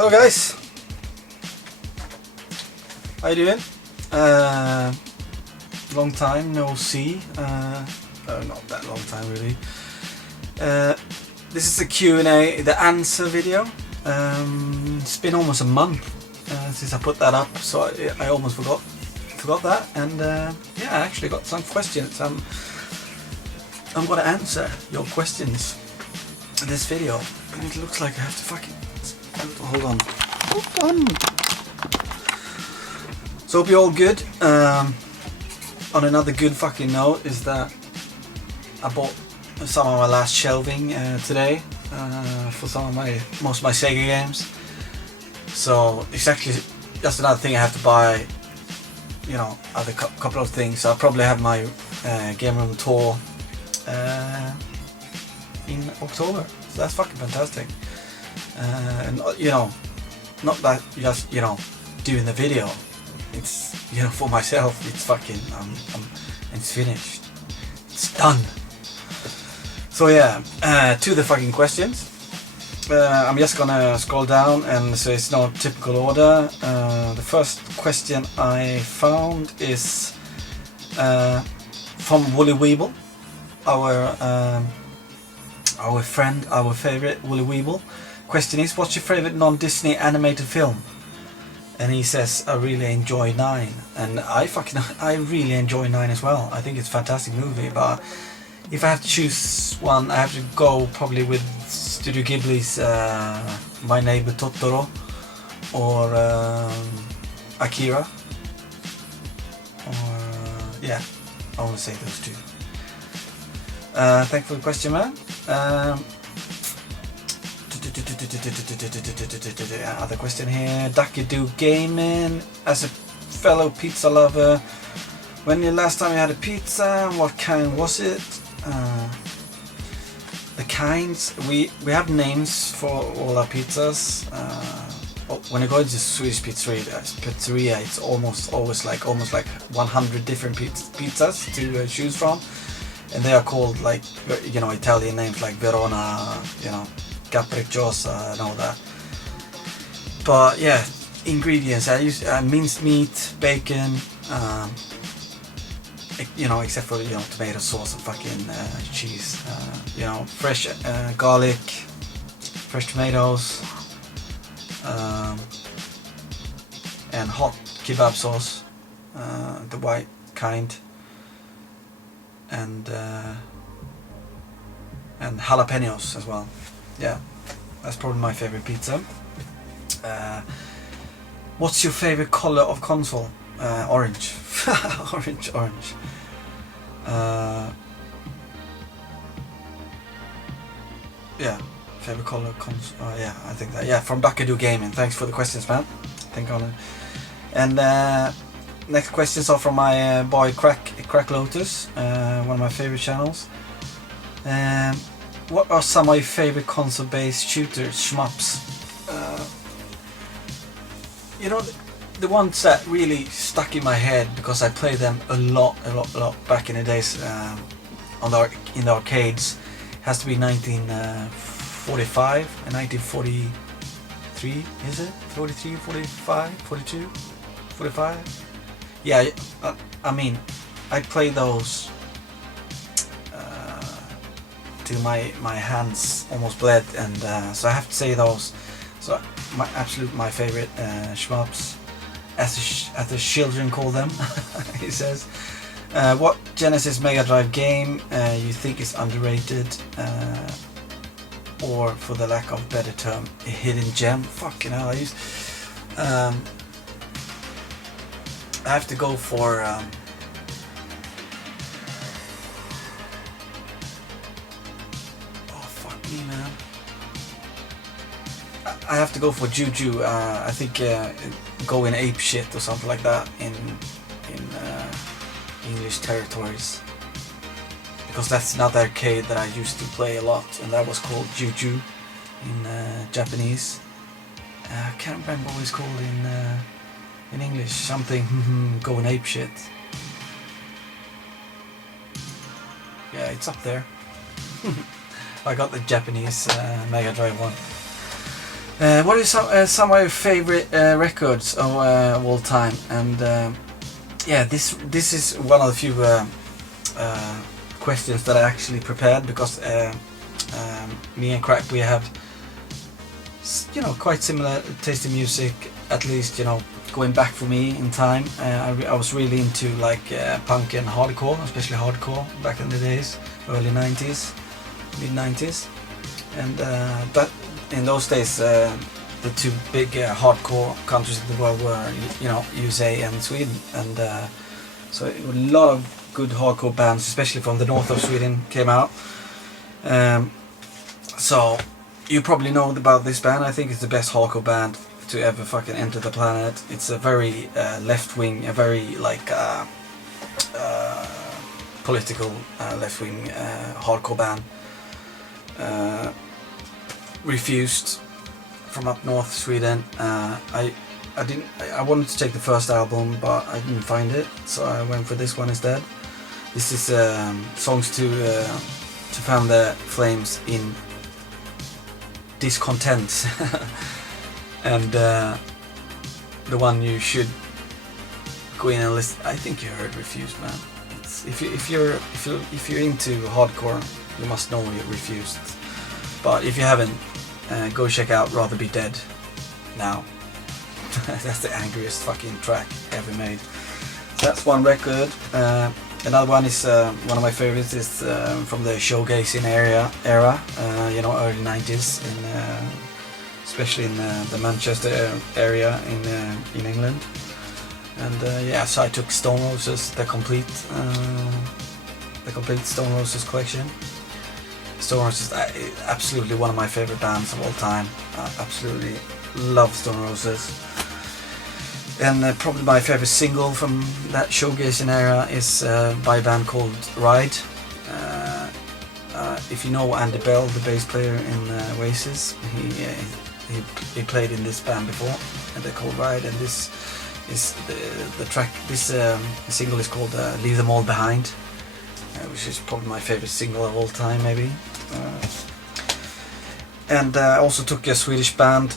Hello guys, how you doing? Long time no see, not that long time really. This is the Q&A, the answer video. It's been almost a month since I put that up, so I almost forgot that, and yeah, I actually got some questions. I'm gonna answer your questions in this video, and it looks like I have to fucking hold on. So hope you're all good. On another good fucking note is that I bought some of my last shelving today for most of my Sega games. So it's actually just another thing I have to buy. You know, other couple of things. I'll probably have my game room tour in October. So that's fucking fantastic. And you know, not that just, you know, doing the video. It's, you know, for myself. It's fucking it's finished. It's done. So yeah, to the fucking questions. I'm just gonna scroll down, and so it's no typical order. The first question I found is from Woolly Weeble, our friend, our favorite Woolly Weeble. Question is, what's your favorite non-Disney animated film? And he says, I really enjoy 9, and I really enjoy 9 as well. I think it's a fantastic movie, but if I have to choose one, I have to go probably with Studio Ghibli's My Neighbor Totoro, or Akira, or yeah, I want to say those two. Thanks for the question, man. Other question here. Ducky Do Gaming, as a fellow pizza lover, when the last time you had a pizza, what kind was it? The kinds, we have names for all our pizzas. When you go to Swedish pizzeria, it's almost always like 100 different pizzas to choose from, and they are called, like, you know, Italian names like Verona, you know, Capricciosa and all that. But yeah, ingredients, I use minced meat, bacon, you know, except for, you know, tomato sauce and fucking cheese, you know, fresh garlic, fresh tomatoes, and hot kebab sauce, the white kind, and jalapenos as well. Yeah, that's probably my favorite pizza. What's your favorite color of console? Orange. orange. Yeah, favorite color console. Yeah, I think that. Yeah, from Ducky Do Gaming. Thanks for the questions, man. Think on it. And next questions are from my boy Crack Lotus, one of my favorite channels. What are some of your favorite console-based shooters, shmups? You know, the ones that really stuck in my head because I played them a lot back in the days in the arcades, has to be 1945 and 1943, is it? 43, 45, 42, 45? Yeah, I mean, I played those till my hands almost bled, and so I have to say those. So my favorite shmups, as the children call them. He says, what Genesis Mega Drive game you think is underrated, or for the lack of better term, a hidden gem? Fucking hell, I have to go for man. I have to go for Juju. I think going ape shit or something like that in English territories, because that's another arcade that I used to play a lot, and that was called Juju in Japanese. I can't remember what it's called in English. Something going ape shit. Yeah, it's up there. I got the Japanese Mega Drive one. What are some of your favorite records of all time? And yeah, this is one of the few questions that I actually prepared, because me and Crack, we have, you know, quite similar taste in music, at least, you know, going back for me in time. I was really into like punk and hardcore, especially hardcore back in the days, early 90s, mid 90s, and that in those days the two big hardcore countries in the world were, you know, USA and Sweden, and so a lot of good hardcore bands, especially from the north of Sweden, came out. So you probably know about this band. I think it's the best hardcore band to ever fucking enter the planet. It's a very left-wing, a very like political left-wing hardcore band. Refused from up north Sweden. I wanted to take the first album, but I didn't find it, so I went for this one instead. This is songs to fan the flames in discontent, and the one you should go in and listen. I think you heard Refused, man. It's, if you're into hardcore, you must know you're Refused. But if you haven't, go check out Rather Be Dead now. That's the angriest fucking track ever made. So that's one record. Another one is one of my favorites. Is from the showgazing era. You know, early 90s, especially in the Manchester area in England. And yeah, so I took Stone Roses, the complete Stone Roses collection. Stone Roses, absolutely one of my favorite bands of all time. Absolutely love Stone Roses. And probably my favorite single from that showgazing era is by a band called Ride. If you know Andy Bell, the bass player in Oasis, he played in this band before, and they're called Ride. And this is the track. This single is called "Leave Them All Behind," which is probably my favorite single of all time, maybe. And I also took a Swedish band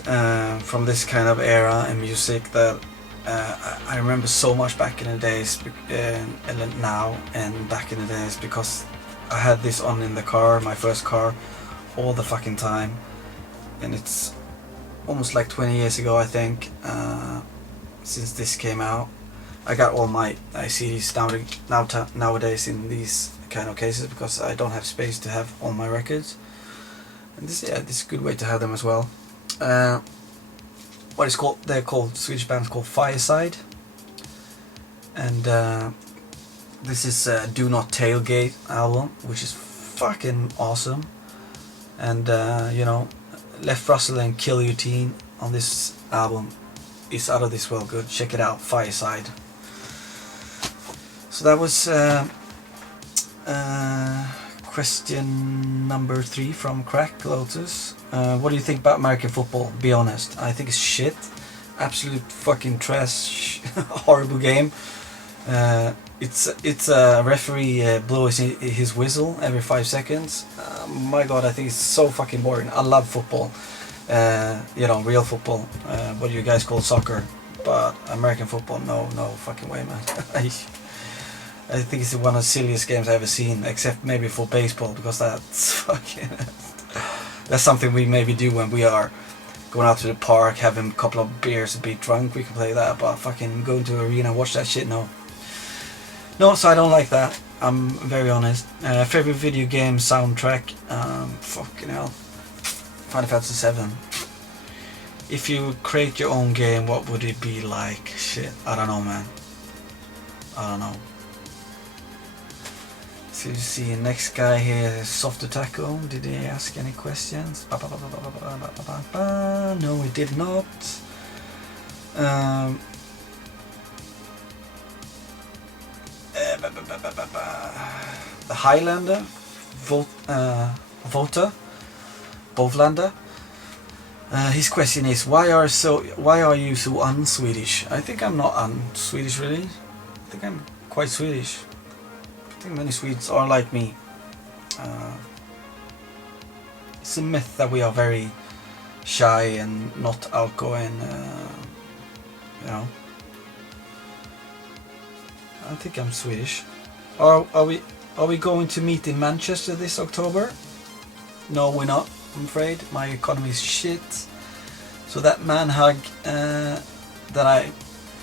from this kind of era in music that I remember so much back in the days, and now and back in the days, because I had this on in the car, my first car, all the fucking time. And it's almost like 20 years ago, I think, since this came out. I got all my CDs nowadays in these kind of cases, because I don't have space to have all my records. And this is a good way to have them as well. What is called? They're called, Swedish bands called Fireside, and this is Do Not Tailgate album, which is fucking awesome. And you know, Left Russell and Kill Your Teen on this album is out of this world good. Check it out, Fireside. So that was question number 3 from Crack Lotus. What do you think about American football? Be honest. I think it's shit. Absolute fucking trash. Horrible game. It's a referee blows his whistle every 5 seconds. My god, I think it's so fucking boring. I love football. You know, real football. What do you guys call soccer? But American football, no fucking way, man. I think it's one of the silliest games I've ever seen, except maybe for baseball, because that's fucking... that's something we maybe do when we are going out to the park, having a couple of beers and be drunk. We can play that, but fucking going to the arena and watch that shit, no. No, so I don't like that. I'm very honest. Favorite video game soundtrack? Fucking hell. Final Fantasy VII. If you create your own game, what would it be like? Shit, I don't know, man. I don't know. So you see, next guy here, Soft Taco. Did he ask any questions? No, he did not. The Highlander, Voter, Bovlander. His question is, why are you so un-Swedish? I think I'm not un-Swedish, really. I think I'm quite Swedish. I think many Swedes are like me. It's a myth that we are very shy and not outgoing. You know, I think I'm Swedish. Are we going to meet in Manchester this October? No, we're not. I'm afraid my economy is shit. So that man hug that I,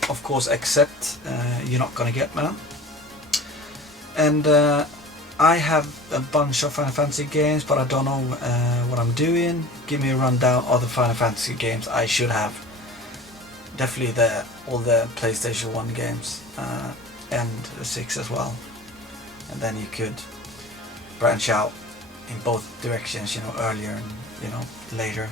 of course, accept, you're not gonna get, man. And I have a bunch of Final Fantasy games, but I don't know what I'm doing. Give me a rundown of the Final Fantasy games I should have. Definitely all the PlayStation 1 games and the 6 as well. And then you could branch out in both directions, you know, earlier and, you know, later.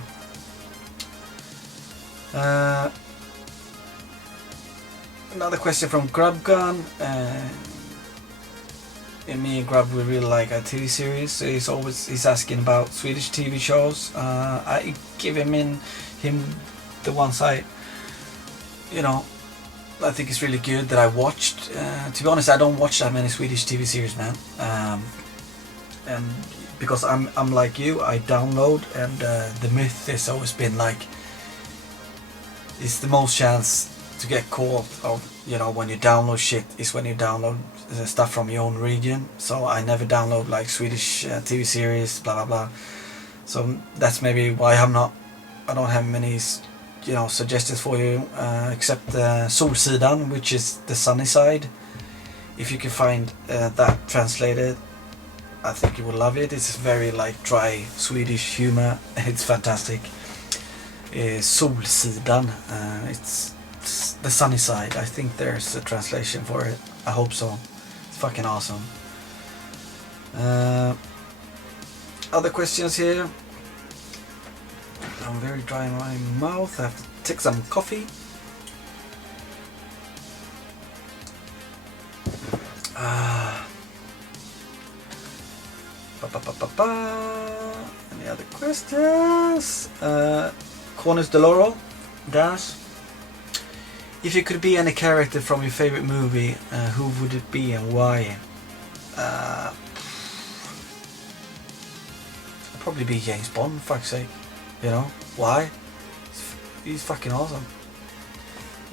Another question from Grubgun. And me and Grub, we really like our TV series. So he's asking about Swedish TV shows. I give him the ones I think it's really good that I watched. To be honest, I don't watch that many Swedish TV series, man. And because I'm like you, I download, and the myth has always been like, it's the most chance to get caught of, you know, when you download shit is when you download stuff from your own region. So I never download like Swedish TV series, blah blah blah. So that's maybe why I don't have many, you know, suggestions for you, except Solsidan, which is the sunny side. If you can find that translated, I think you will love it. It's very like dry Swedish humor. It's fantastic. Solsidan. It's the sunny side. I think there's a translation for it. I hope so. It's fucking awesome. Other questions here. I'm very dry in my mouth. I have to take some coffee. Any other questions? Corners de Laurel Dash. If you could be any character from your favorite movie, who would it be and why? I'd probably be James Bond, for fuck's sake. You know why? He's fucking awesome,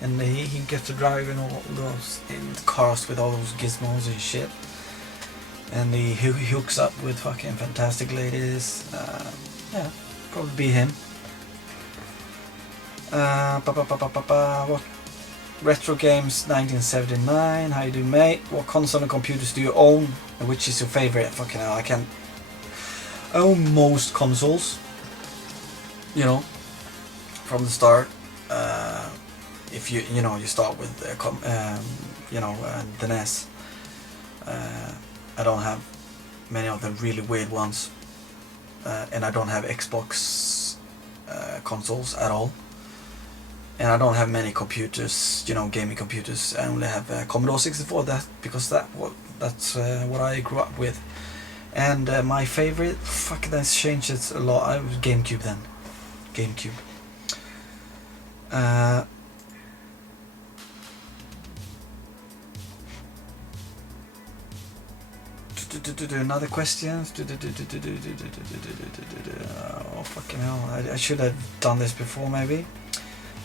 and he gets to drive in all those cars with all those gizmos and shit, and he hooks up with fucking fantastic ladies. Yeah, probably be him. What retro games 1979? How you do, mate? What console and computers do you own? And which is your favorite? Fucking hell, I can't own most consoles. You know, from the start. If you start with the NES. I don't have many of the really weird ones, and I don't have Xbox consoles at all. And I don't have many computers, gaming computers. I only have Commodore 64. That's what I grew up with. And my favorite, that's changed it a lot. I was GameCube then. GameCube. Another question. Oh fucking hell! I should have done this before, maybe.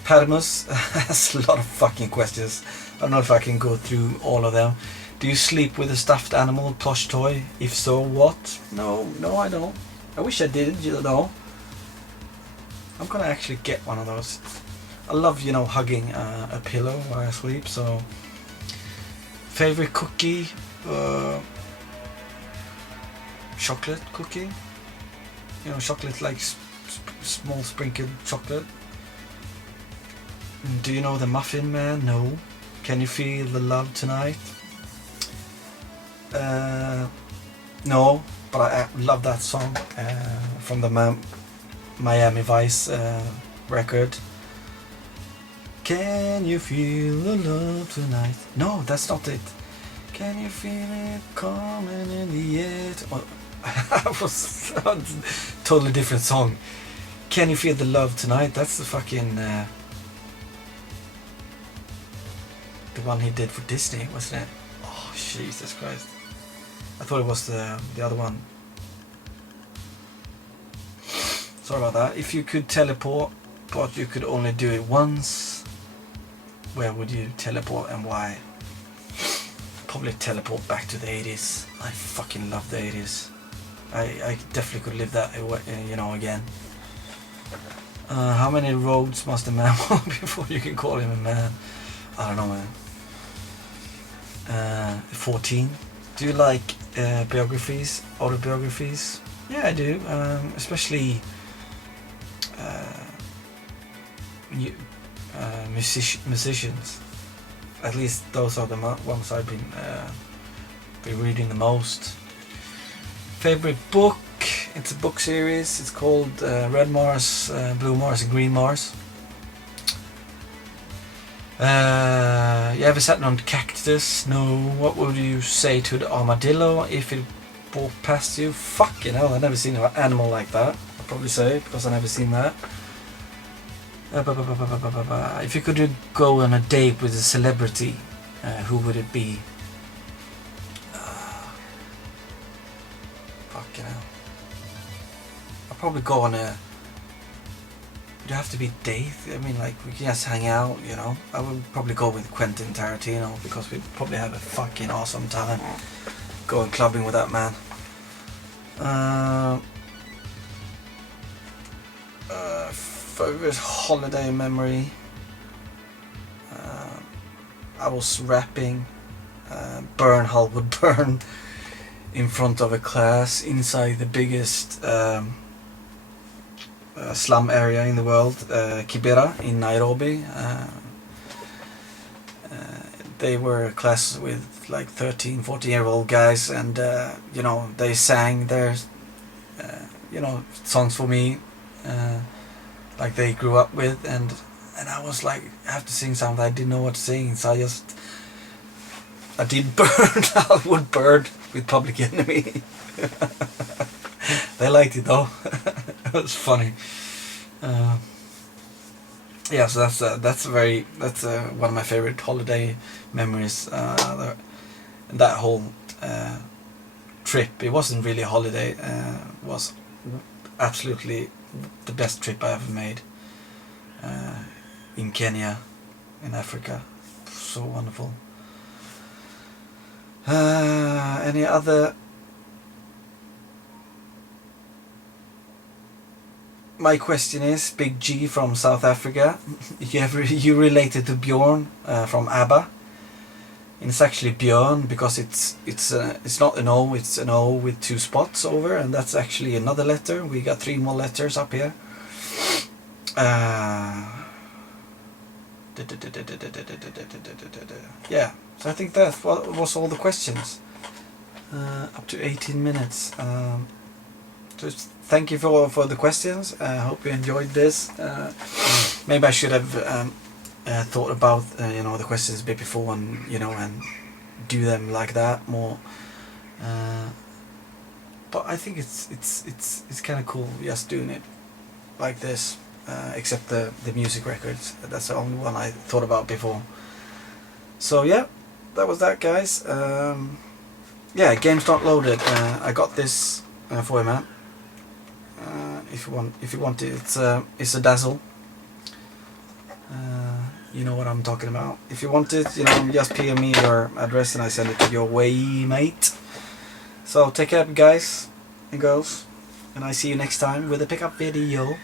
Padmus has a lot of fucking questions. I don't know if I can go through all of them. Do you sleep with a stuffed animal plush toy? If so, what? No, I don't. I wish I did, I'm gonna actually get one of those. I love, hugging a pillow while I sleep. So, favorite cookie? Chocolate cookie. Chocolate like small sprinkled chocolate. Do you know the Muffin Man? No. Can you feel the love tonight? No, but I love that song from the Miami Vice record. Can you feel the love tonight? No, that's not it. Can you feel it coming in the air? Oh, that was a totally different song. Can you feel the love tonight? That's the fucking the one he did for Disney, wasn't it? Oh, Jesus Christ. I thought it was the other one. Sorry about that. If you could teleport, but you could only do it once, where would you teleport and why? Probably teleport back to the 80s. I fucking love the 80s. I definitely could live that, you know, again. How many roads must a man walk before you can call him a man? I don't know, man. 14. Do you like biographies, autobiographies? Yeah, I do. Especially musicians. At least those are the ones I've been reading the most. Favorite book? It's a book series. It's called Red Mars, Blue Mars and Green Mars. You ever sat on cactus? No. What would you say to the armadillo if it walked past you? Fucking hell, I've never seen an animal like that. I'll probably say, because I've never seen that. If you could go on a date with a celebrity, who would it be? Fucking hell. I'll probably go on a... You have to be date. I mean, like, we can just hang out, you know. I would probably go with Quentin Tarantino because we'd probably have a fucking awesome time going clubbing with that man. Favorite holiday memory. I was rapping Burn Hollywood Burn in front of a class inside the biggest slum area in the world, Kibera in Nairobi. They were a class with like 13, 14-year-old guys, and you know, they sang their you know, songs for me, like they grew up with, and I was like, I have to sing something. I didn't know what to sing, so I did Burn Hollywood Burn with Public Enemy. They liked it though. It was funny. Yeah, so that's one of my favorite holiday memories. That whole trip, it wasn't really a holiday. Was absolutely the best trip I ever made. In Kenya, in Africa, so wonderful. Any other? My question is, Big G from South Africa, you related to Bjorn from ABBA? And it's actually Björn because it's not an O, it's an O with 2 spots over, and that's actually another letter. We got 3 more letters up here. Yeah, so I think that was all the questions. Up to 18 minutes. Just thank you for the questions. I hope you enjoyed this. Maybe I should have thought about you know, the questions a bit before, and you know, and do them like that more. But I think it's kind of cool just doing it like this. Except the music records. That's the only one I thought about before. So yeah, that was that, guys. Yeah, game's not loaded. I got this for you, man. If you want it, it's a Dazzle. You know what I'm talking about. If you want it, you know, just PM me your address and I send it to your way, mate. So take care, guys and girls, and I see you next time with a pickup video.